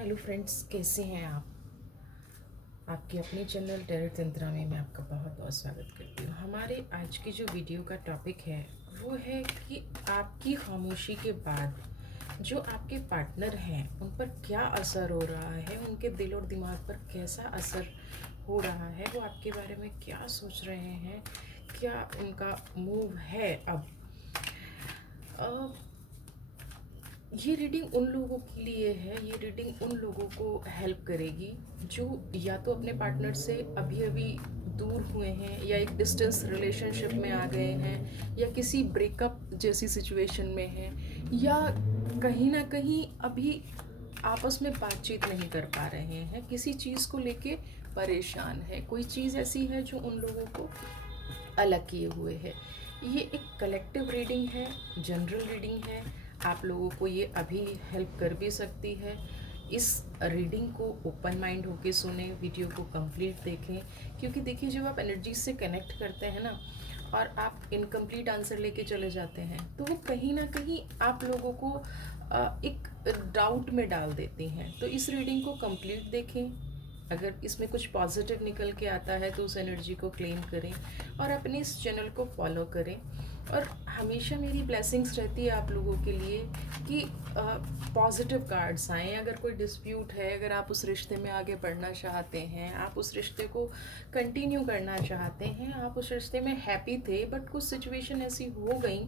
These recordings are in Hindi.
हेलो फ्रेंड्स, कैसे हैं आप? आपके अपने चैनल टैरो तंत्रा में मैं आपका बहुत बहुत स्वागत करती हूँ। हमारे आज की जो वीडियो का टॉपिक है वो है कि आपकी खामोशी के बाद जो आपके पार्टनर हैं उन पर क्या असर हो रहा है, उनके दिल और दिमाग पर कैसा असर हो रहा है, वो आपके बारे में क्या सोच रहे हैं, क्या उनका मूव है अब। ये रीडिंग उन लोगों के लिए है, ये रीडिंग उन लोगों को हेल्प करेगी जो या तो अपने पार्टनर से अभी अभी दूर हुए हैं, या एक डिस्टेंस रिलेशनशिप में आ गए हैं, या किसी ब्रेकअप जैसी सिचुएशन में हैं, या कहीं ना कहीं अभी आपस में बातचीत नहीं कर पा रहे हैं, किसी चीज़ को लेके परेशान है, कोई चीज़ ऐसी है जो उन लोगों को अलग किए हुए है। ये एक कलेक्टिव रीडिंग है, जनरल रीडिंग है। आप लोगों को ये अभी हेल्प कर भी सकती है। इस रीडिंग को ओपन माइंड होके सुने, वीडियो को कंप्लीट देखें, क्योंकि देखिए जब आप एनर्जी से कनेक्ट करते हैं ना और आप इनकम्प्लीट आंसर लेके चले जाते हैं तो वो कहीं ना कहीं आप लोगों को एक डाउट में डाल देती हैं। तो इस रीडिंग को कंप्लीट देखें, अगर इसमें कुछ पॉजिटिव निकल के आता है तो उस एनर्जी को क्लेम करें और अपने इस चैनल को फॉलो करें। और हमेशा मेरी ब्लेसिंग्स रहती है आप लोगों के लिए कि पॉजिटिव कार्ड्स आएँ। अगर कोई डिस्प्यूट है, अगर आप उस रिश्ते में आगे बढ़ना चाहते हैं, आप उस रिश्ते को कंटिन्यू करना चाहते हैं, आप उस रिश्ते में हैप्पी थे बट कुछ सिचुएशन ऐसी हो गई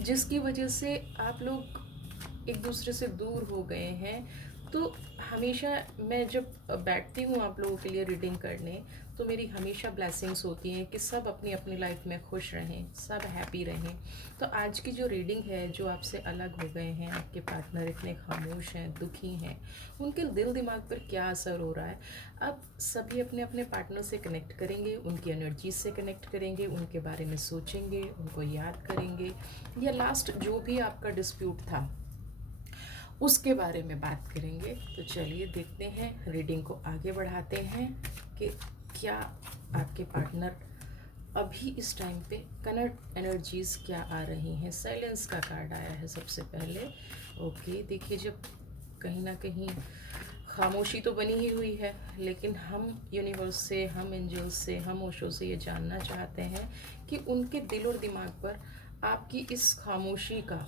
जिसकी वजह से आप लोग एक दूसरे से दूर हो गए हैं, तो हमेशा मैं जब बैठती हूँ आप लोगों के लिए रीडिंग करने तो मेरी हमेशा ब्लेसिंग्स होती हैं कि सब अपनी अपनी लाइफ में खुश रहें, सब हैप्पी रहें। तो आज की जो रीडिंग है, जो आपसे अलग हो गए हैं, आपके पार्टनर इतने खामोश हैं, दुखी हैं, उनके दिल दिमाग पर क्या असर हो रहा है, अब सभी अपने अपने पार्टनर से कनेक्ट करेंगे, उनकी एनर्जी से कनेक्ट करेंगे, उनके बारे में सोचेंगे, उनको याद करेंगे, या लास्ट जो भी आपका डिस्प्यूट था उसके बारे में बात करेंगे। तो चलिए देखते हैं, रीडिंग को आगे बढ़ाते हैं कि क्या आपके पार्टनर अभी इस टाइम पे कनेक्ट एनर्जीज क्या आ रही हैं। साइलेंस का कार्ड आया है सबसे पहले। ओके, देखिए जब कहीं ना कहीं खामोशी तो बनी ही हुई है, लेकिन हम यूनिवर्स से, हम एंजल्स से, हम ओशो से ये जानना चाहते हैं कि उनके दिल और दिमाग पर आपकी इस खामोशी का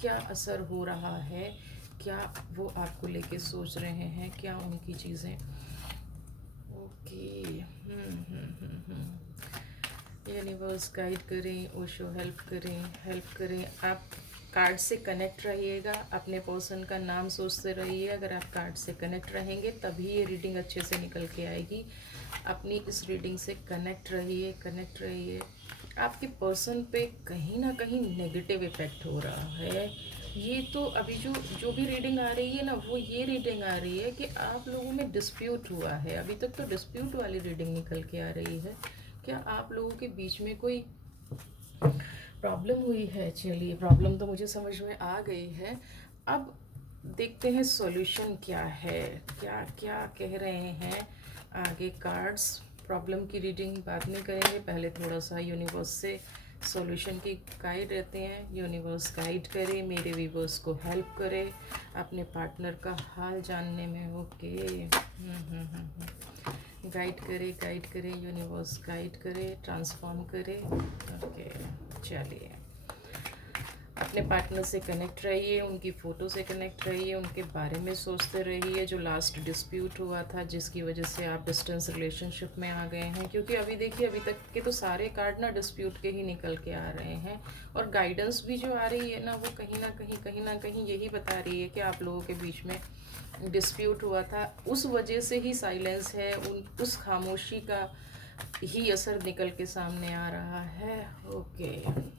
क्या असर हो रहा है, क्या वो आपको लेके सोच रहे हैं, क्या उनकी चीज़ें। ओके, यूनिवर्स गाइड करें, ओशो हेल्प करें, हेल्प करें। आप कार्ड से कनेक्ट रहिएगा, अपने पर्सन का नाम सोचते रहिए। अगर आप कार्ड से कनेक्ट रहेंगे तभी ये रीडिंग अच्छे से निकल के आएगी। अपनी इस रीडिंग से कनेक्ट रहिए, कनेक्ट रहिए। आपके पर्सन पे कहीं ना कहीं नेगेटिव इफ़ेक्ट हो रहा है। ये तो अभी जो जो भी रीडिंग आ रही है ना, वो ये रीडिंग आ रही है कि आप लोगों में डिस्प्यूट हुआ है। अभी तक तो डिस्प्यूट वाली रीडिंग निकल के आ रही है। क्या आप लोगों के बीच में कोई प्रॉब्लम हुई है? चलिए, प्रॉब्लम तो मुझे समझ में आ गई है। अब देखते हैं सॉल्यूशन क्या है, क्या क्या कह रहे हैं आगे कार्ड्स। प्रॉब्लम की रीडिंग बाद में करेंगे, पहले थोड़ा सा यूनिवर्स से सॉल्यूशन की गाइड रहते हैं। यूनिवर्स गाइड करे, मेरे व्यूवर्स को हेल्प करे अपने पार्टनर का हाल जानने में। ओके, गाइड करे यूनिवर्स, गाइड करे, ट्रांसफॉर्म करे। ओके, चलिए अपने पार्टनर से कनेक्ट रहिए, उनकी फ़ोटो से कनेक्ट रहिए, उनके बारे में सोचते रहिए जो लास्ट डिस्प्यूट हुआ था जिसकी वजह से आप डिस्टेंस रिलेशनशिप में आ गए हैं। क्योंकि अभी देखिए, अभी तक के तो सारे कार्ड ना डिस्प्यूट के ही निकल के आ रहे हैं, और गाइडेंस भी जो आ रही है ना, वो कहीं ना कहीं यही बता रही है कि आप लोगों के बीच में डिस्प्यूट हुआ था, उस वजह से ही साइलेंस है, उस खामोशी का ही असर निकल के सामने आ रहा है। ओके,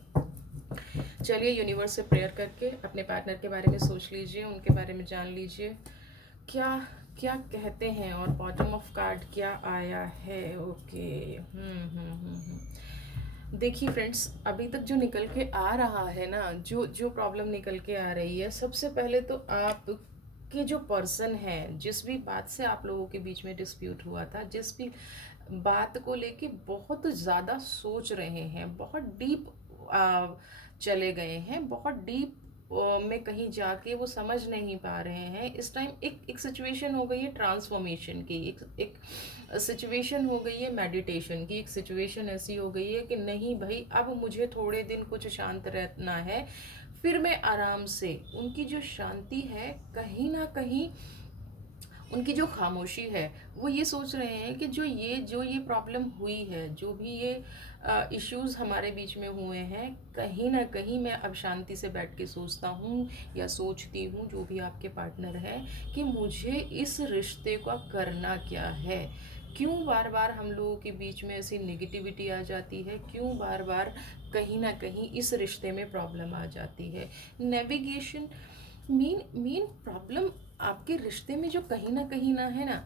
चलिए यूनिवर्स से प्रेयर करके अपने पार्टनर के बारे में सोच लीजिए, उनके बारे में जान लीजिए क्या क्या कहते हैं, और बॉटम ऑफ कार्ड क्या आया है। ओके, देखिए फ्रेंड्स, अभी तक जो निकल के आ रहा है ना, जो जो प्रॉब्लम निकल के आ रही है, सबसे पहले तो आप कि जो पर्सन है, जिस भी बात से आप लोगों के बीच में डिस्प्यूट हुआ था, जिस भी बात को लेके बहुत ज़्यादा सोच रहे हैं, बहुत डीप चले गए हैं, बहुत डीप में कहीं जाके वो समझ नहीं पा रहे हैं। इस टाइम एक एक सिचुएशन हो गई है ट्रांसफॉर्मेशन की, एक एक सिचुएशन हो गई है मेडिटेशन की, एक सिचुएशन ऐसी हो गई है कि नहीं भाई अब मुझे थोड़े दिन कुछ शांत रहना है, फिर मैं आराम से। उनकी जो शांति है कहीं ना कहीं, उनकी जो खामोशी है, वो ये सोच रहे हैं कि जो ये प्रॉब्लम हुई है, जो भी ये इश्यूज हमारे बीच में हुए हैं, कहीं ना कहीं मैं अब शांति से बैठ के सोचता हूँ या सोचती हूँ, जो भी आपके पार्टनर है, कि मुझे इस रिश्ते का करना क्या है। क्यों बार बार हम लोगों के बीच में ऐसी नेगेटिविटी आ जाती है, क्यों बार बार कहीं ना कहीं इस रिश्ते में प्रॉब्लम आ जाती है। नेविगेशन, मेन मेन प्रॉब्लम आपके रिश्ते में जो कहीं ना है ना,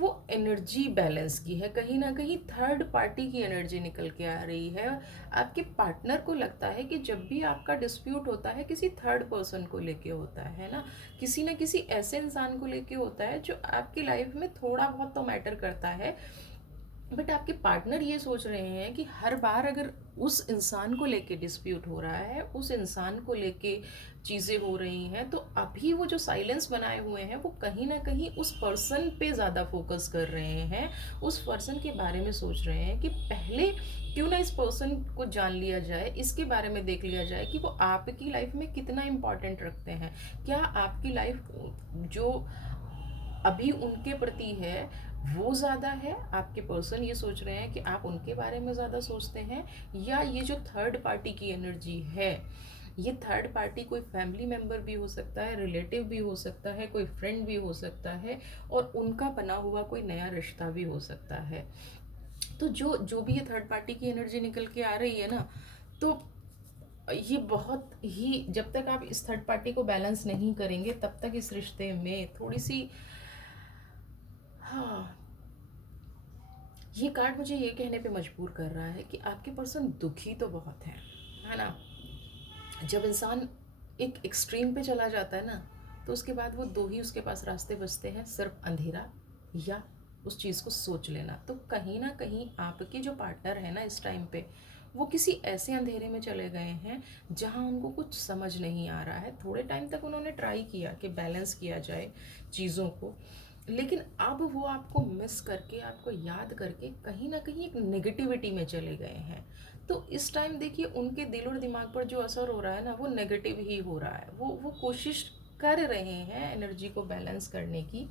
वो एनर्जी बैलेंस की है। कहीं ना कहीं थर्ड पार्टी की एनर्जी निकल के आ रही है। आपके पार्टनर को लगता है कि जब भी आपका डिस्प्यूट होता है किसी थर्ड पर्सन को लेके होता है ना, किसी न किसी ऐसे इंसान को लेके होता है जो आपकी लाइफ में थोड़ा बहुत तो मैटर करता है। बट आपके पार्टनर ये सोच रहे हैं कि हर बार अगर उस इंसान को लेके डिस्प्यूट हो रहा है, उस इंसान को लेके चीज़ें हो रही हैं, तो अभी वो जो साइलेंस बनाए हुए हैं वो कहीं ना कहीं उस पर्सन पे ज़्यादा फोकस कर रहे हैं, उस पर्सन के बारे में सोच रहे हैं कि पहले क्यों ना इस पर्सन को जान लिया जाए, इसके बारे में देख लिया जाए कि वो आपकी लाइफ में कितना इम्पोर्टेंट रखते हैं। क्या आपकी लाइफ जो अभी उनके प्रति है वो ज़्यादा है, आपके पर्सन ये सोच रहे हैं कि आप उनके बारे में ज़्यादा सोचते हैं, या ये जो थर्ड पार्टी की एनर्जी है, ये थर्ड पार्टी कोई फैमिली मेम्बर भी हो सकता है, रिलेटिव भी हो सकता है, कोई फ्रेंड भी हो सकता है, और उनका बना हुआ कोई नया रिश्ता भी हो सकता है। तो जो जो भी ये थर्ड पार्टी की एनर्जी निकल के आ रही है ना, तो ये बहुत ही, जब तक आप इस थर्ड पार्टी को बैलेंस नहीं करेंगे तब तक इस रिश्ते में थोड़ी सी, हाँ, ये कार्ड मुझे ये कहने पे मजबूर कर रहा है कि आपके पर्सन दुखी तो बहुत है ना। जब इंसान एक एक्सट्रीम पे चला जाता है ना, तो उसके बाद वो दो ही उसके पास रास्ते बचते हैं, सिर्फ अंधेरा या उस चीज़ को सोच लेना। तो कहीं ना कहीं आपके जो पार्टनर है ना इस टाइम पे, वो किसी ऐसे अंधेरे में चले गए हैं जहाँ उनको कुछ समझ नहीं आ रहा है। थोड़े टाइम तक उन्होंने ट्राई किया कि बैलेंस किया जाए चीज़ों को, लेकिन अब वो आपको मिस करके, आपको याद करके कहीं ना कहीं एक नेगेटिविटी में चले गए हैं। तो इस टाइम देखिए उनके दिल और दिमाग पर जो असर हो रहा है ना, वो नेगेटिव ही हो रहा है। वो कोशिश कर रहे हैं एनर्जी को बैलेंस करने की,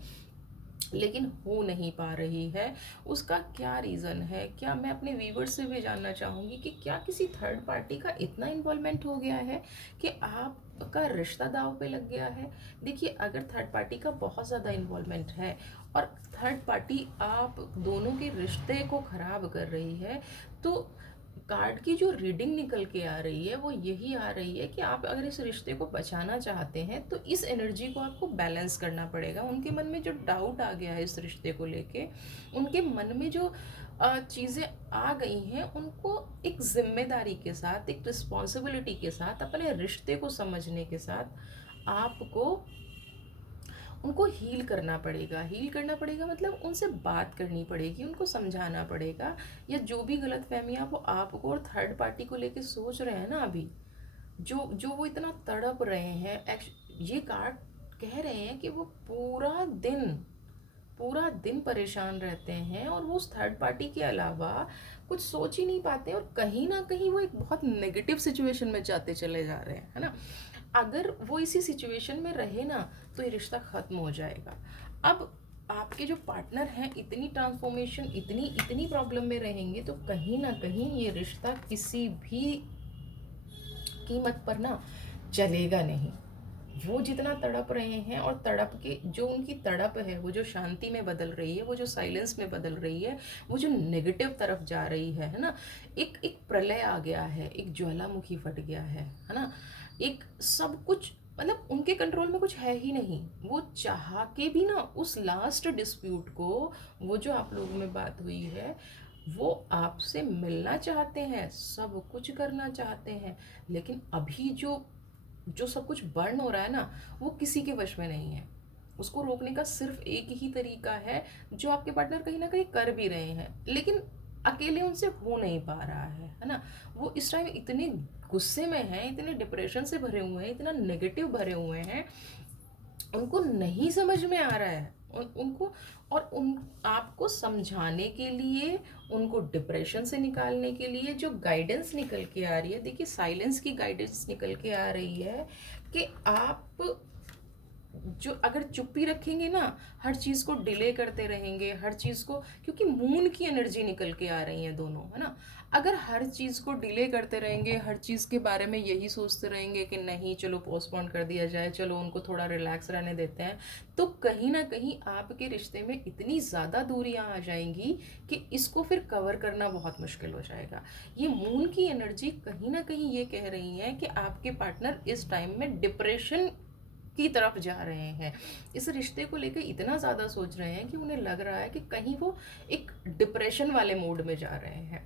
लेकिन हो नहीं पा रही है। उसका क्या रीज़न है, क्या मैं अपने व्यूवर्स से भी जानना चाहूँगी कि क्या किसी थर्ड पार्टी का इतना इन्वॉल्वमेंट हो गया है कि आपका रिश्ता दाव पे लग गया है। देखिए अगर थर्ड पार्टी का बहुत ज़्यादा इन्वॉल्वमेंट है और थर्ड पार्टी आप दोनों के रिश्ते को ख़राब कर रही है, तो कार्ड की जो रीडिंग निकल के आ रही है वो यही आ रही है कि आप अगर इस रिश्ते को बचाना चाहते हैं तो इस एनर्जी को आपको बैलेंस करना पड़ेगा। उनके मन में जो डाउट आ गया है इस रिश्ते को लेके, उनके मन में जो चीज़ें आ गई हैं, उनको एक जिम्मेदारी के साथ, एक रिस्पॉन्सिबिलिटी के साथ, अपने रिश्ते को समझने के साथ आपको उनको हील करना पड़ेगा। हील करना पड़ेगा मतलब उनसे बात करनी पड़ेगी, उनको समझाना पड़ेगा, या जो भी गलत फहमियाँ वो आपको और थर्ड पार्टी को लेके सोच रहे हैं ना अभी, जो जो वो इतना तड़प रहे हैं। ये कार्ड कह रहे हैं कि वो पूरा दिन परेशान रहते हैं और वो उस थर्ड पार्टी के अलावा कुछ सोच ही नहीं पाते, और कहीं ना कहीं वो एक बहुत नेगेटिव सिचुएशन में जाते चले जा रहे हैं, है ना। अगर वो इसी सिचुएशन में रहे ना तो ये रिश्ता ख़त्म हो जाएगा। अब आपके जो पार्टनर हैं इतनी ट्रांसफॉर्मेशन, इतनी इतनी प्रॉब्लम में रहेंगे तो कहीं ना कहीं ये रिश्ता किसी भी कीमत पर ना चलेगा नहीं। वो जितना तड़प रहे हैं, और तड़प के जो उनकी तड़प है वो जो शांति में बदल रही है, वो जो साइलेंस में बदल रही है, वो जो नेगेटिव तरफ जा रही है ना, एक एक प्रलय आ गया है, एक ज्वालामुखी फट गया है ना। एक सब कुछ मतलब उनके कंट्रोल में कुछ है ही नहीं। वो चाह के भी ना उस लास्ट डिस्प्यूट को, वो जो आप लोगों में बात हुई है, वो आपसे मिलना चाहते हैं, सब कुछ करना चाहते हैं, लेकिन अभी जो जो सब कुछ बर्न हो रहा है ना, वो किसी के वश में नहीं है। उसको रोकने का सिर्फ एक ही तरीका है, जो आपके पार्टनर कहीं ना कहीं कर भी रहे हैं, लेकिन अकेले उनसे हो नहीं पा रहा है ना। वो इस टाइम इतने गुस्से में हैं, इतने डिप्रेशन से भरे हुए हैं, इतना नेगेटिव भरे हुए हैं, उनको नहीं समझ में आ रहा है उनको। और उन आपको समझाने के लिए, उनको डिप्रेशन से निकालने के लिए जो गाइडेंस निकल के आ रही है, देखिए साइलेंस की गाइडेंस निकल के आ रही है कि आप जो अगर चुप्पी रखेंगे ना, हर चीज़ को डिले करते रहेंगे, हर चीज़ को, क्योंकि मून की एनर्जी निकल के आ रही है दोनों, है ना। अगर हर चीज़ को डिले करते रहेंगे, हर चीज़ के बारे में यही सोचते रहेंगे कि नहीं चलो पोस्टपोन कर दिया जाए, चलो उनको थोड़ा रिलैक्स रहने देते हैं, तो कहीं ना कहीं आपके रिश्ते में इतनी ज़्यादा दूरियां आ जाएंगी कि इसको फिर कवर करना बहुत मुश्किल हो जाएगा। ये मून की एनर्जी कहीं ना कहीं ये कह रही है कि आपके पार्टनर इस टाइम में डिप्रेशन की तरफ जा रहे हैं, इस रिश्ते को लेकर इतना ज़्यादा सोच रहे हैं कि उन्हें लग रहा है कि कहीं वो एक डिप्रेशन वाले मूड में जा रहे हैं।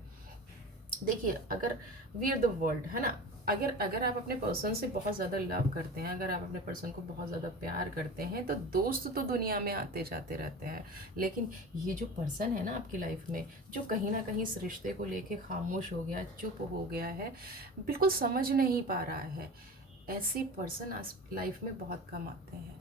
देखिए अगर वी आर द वर्ल्ड, है ना, अगर अगर आप अपने पर्सन से बहुत ज़्यादा लव करते हैं, अगर आप अपने पर्सन को बहुत ज़्यादा प्यार करते हैं, तो दोस्त तो दुनिया में आते जाते रहते हैं, लेकिन ये जो पर्सन है ना आपकी लाइफ में, जो कहीं ना कहीं इस रिश्ते को लेके खामोश हो गया, चुप हो गया है, बिल्कुल समझ नहीं पा रहा है, ऐसे पर्सन आज लाइफ में बहुत कम आते हैं।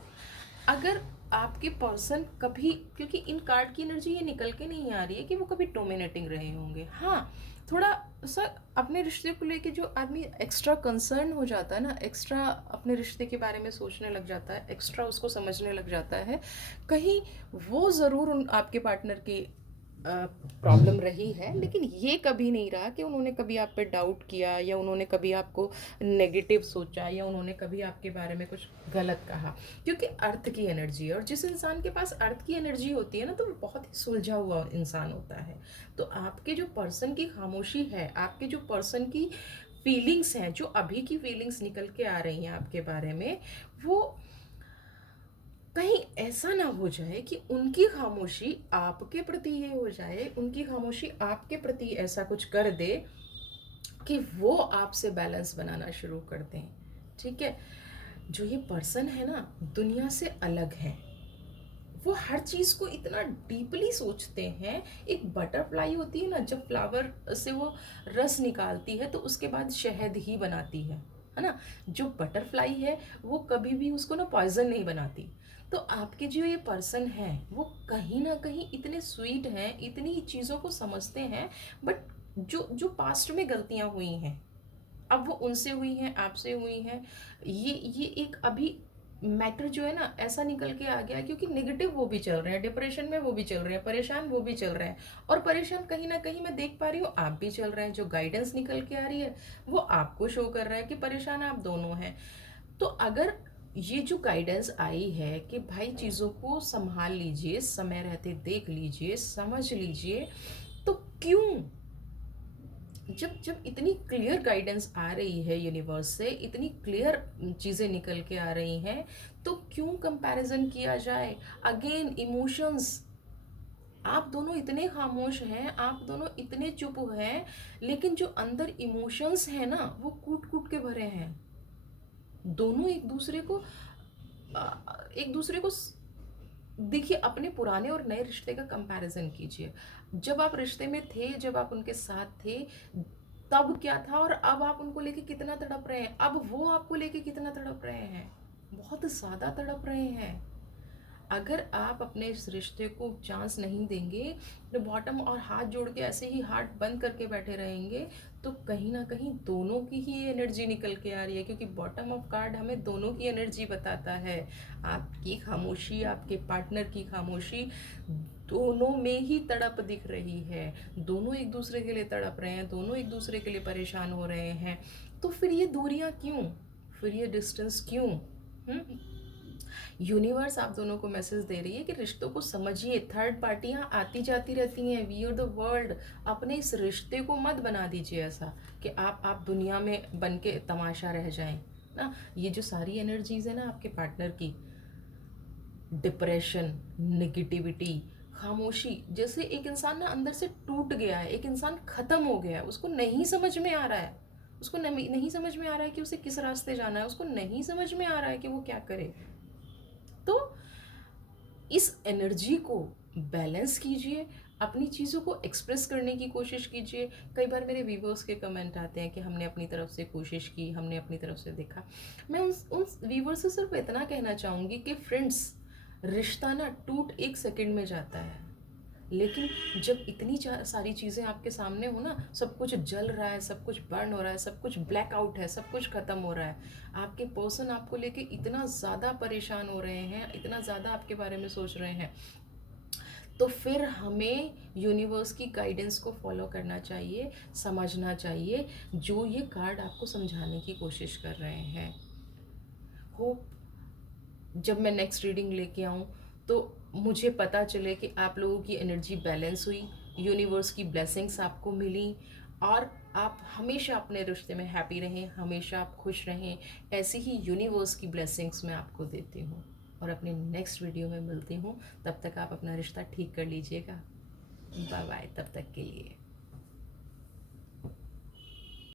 अगर आपके पर्सन कभी, क्योंकि इन कार्ड की एनर्जी ये निकल के नहीं आ रही है कि वो कभी डोमिनेटिंग रहे होंगे, हाँ थोड़ा सा अपने रिश्ते को लेके जो आदमी एक्स्ट्रा कंसर्न हो जाता है ना, एक्स्ट्रा अपने रिश्ते के बारे में सोचने लग जाता है, एक्स्ट्रा उसको समझने लग जाता है, कहीं वो ज़रूर उन आपके पार्टनर की प्रॉब्लम रही है, लेकिन ये कभी नहीं रहा कि उन्होंने कभी आप पे डाउट किया, या उन्होंने कभी आपको नेगेटिव सोचा, या उन्होंने कभी आपके बारे में कुछ गलत कहा, क्योंकि अर्थ की एनर्जी है, और जिस इंसान के पास अर्थ की एनर्जी होती है ना, तो वो बहुत ही सुलझा हुआ इंसान होता है। तो आपके जो पर्सन की खामोशी है, आपके जो पर्सन की फीलिंग्स हैं, जो अभी की फीलिंग्स निकल के आ रही हैं आपके बारे में, वो कहीं ऐसा ना हो जाए कि उनकी खामोशी आपके प्रति ये हो जाए, उनकी खामोशी आपके प्रति ऐसा कुछ कर दे कि वो आपसे बैलेंस बनाना शुरू कर दें। ठीक है, जो ये पर्सन है ना दुनिया से अलग है, वो हर चीज़ को इतना डीपली सोचते हैं। एक बटरफ्लाई होती है ना, जब फ्लावर से वो रस निकालती है तो उसके बाद शहद ही बनाती है ना। जो बटरफ्लाई है वो कभी भी उसको ना पॉइजन नहीं बनाती। तो आपके जो ये पर्सन है वो कहीं ना कहीं इतने स्वीट हैं, इतनी चीज़ों को समझते हैं, बट जो जो पास्ट में गलतियां हुई हैं, अब वो उनसे हुई हैं, आपसे हुई हैं, ये एक अभी मैटर जो है ना ऐसा निकल के आ गया, क्योंकि नेगेटिव वो भी चल रहे हैं, डिप्रेशन में वो भी चल रहे हैं, परेशान वो भी चल रहे हैं, और परेशान कहीं ना कहीं मैं देख पा रही हूँ आप भी चल रहे हैं। जो गाइडेंस निकल के आ रही है वो आपको शो कर रहा है कि परेशान आप दोनों हैं। तो अगर ये जो गाइडेंस आई है कि भाई चीज़ों को संभाल लीजिए, समय रहते देख लीजिए, समझ लीजिए, तो क्यों, जब जब इतनी क्लियर गाइडेंस आ रही है यूनिवर्स से, इतनी क्लियर चीज़ें निकल के आ रही हैं, तो क्यों कंपैरिजन किया जाए। अगेन इमोशंस, आप दोनों इतने खामोश हैं, आप दोनों इतने चुप हैं, लेकिन जो अंदर इमोशंस हैं ना वो कूट कूट के भरे हैं। दोनों एक दूसरे को देखिए, अपने पुराने और नए रिश्ते का कंपैरिजन कीजिए। जब आप रिश्ते में थे, जब आप उनके साथ थे, तब क्या था, और अब आप उनको लेके कितना तड़प रहे हैं, अब वो आपको लेके कितना तड़प रहे हैं, बहुत ज़्यादा तड़प रहे हैं। अगर आप अपने इस रिश्ते को चांस नहीं देंगे, तो बॉटम और हाथ जोड़ के ऐसे ही हार्ट बंद करके बैठे रहेंगे, तो कहीं ना कहीं दोनों की ही एनर्जी निकल के आ रही है, क्योंकि बॉटम ऑफ कार्ड हमें दोनों की एनर्जी बताता है। आपकी खामोशी, आपके पार्टनर की खामोशी, दोनों में ही तड़प दिख रही है, दोनों एक दूसरे के लिए तड़प रहे हैं, दोनों एक दूसरे के लिए परेशान हो रहे हैं। तो फिर ये दूरियां क्यों, फिर ये डिस्टेंस क्यों? यूनिवर्स आप दोनों को मैसेज दे रही है कि रिश्तों को समझिए। थर्ड पार्टियां आती जाती रहती हैं, वी आर द वर्ल्ड। अपने इस रिश्ते को मत बना दीजिए ऐसा कि आप दुनिया में बन के तमाशा रह जाएं ना। ये जो सारी एनर्जीज है ना आपके पार्टनर की, डिप्रेशन, नेगेटिविटी, खामोशी, जैसे एक इंसान ना अंदर से टूट गया है, एक इंसान ख़त्म हो गया है, उसको नहीं समझ में आ रहा है, उसको नहीं समझ में आ रहा है कि उसे किस रास्ते जाना है, उसको नहीं समझ में आ रहा है कि वो क्या करे। तो इस एनर्जी को बैलेंस कीजिए, अपनी चीज़ों को एक्सप्रेस करने की कोशिश कीजिए। कई बार मेरे व्यूवर्स के कमेंट आते हैं कि हमने अपनी तरफ से कोशिश की, हमने अपनी तरफ से देखा। मैं उन व्यूवर्स से सिर्फ इतना कहना चाहूँगी कि फ्रेंड्स, रिश्ता ना टूट एक सेकंड में जाता है, लेकिन जब इतनी सारी चीज़ें आपके सामने हो ना, सब कुछ जल रहा है, सब कुछ बर्न हो रहा है, सब कुछ ब्लैक आउट है, सब कुछ ख़त्म हो रहा है, आपके पर्सन आपको लेके इतना ज़्यादा परेशान हो रहे हैं, इतना ज़्यादा आपके बारे में सोच रहे हैं, तो फिर हमें यूनिवर्स की गाइडेंस को फॉलो करना चाहिए, समझना चाहिए जो ये कार्ड आपको समझाने की कोशिश कर रहे हैं। होप जब मैं नेक्स्ट रीडिंग लेके आऊँ तो मुझे पता चले कि आप लोगों की एनर्जी बैलेंस हुई, यूनिवर्स की ब्लेसिंग्स आपको मिली, और आप हमेशा अपने रिश्ते में हैप्पी रहें, हमेशा आप खुश रहें। ऐसी ही यूनिवर्स की ब्लेसिंग्स मैं आपको देती हूँ, और अपने नेक्स्ट वीडियो में मिलती हूँ। तब तक आप अपना रिश्ता ठीक कर लीजिएगा। बाय बाय तब तक के लिए।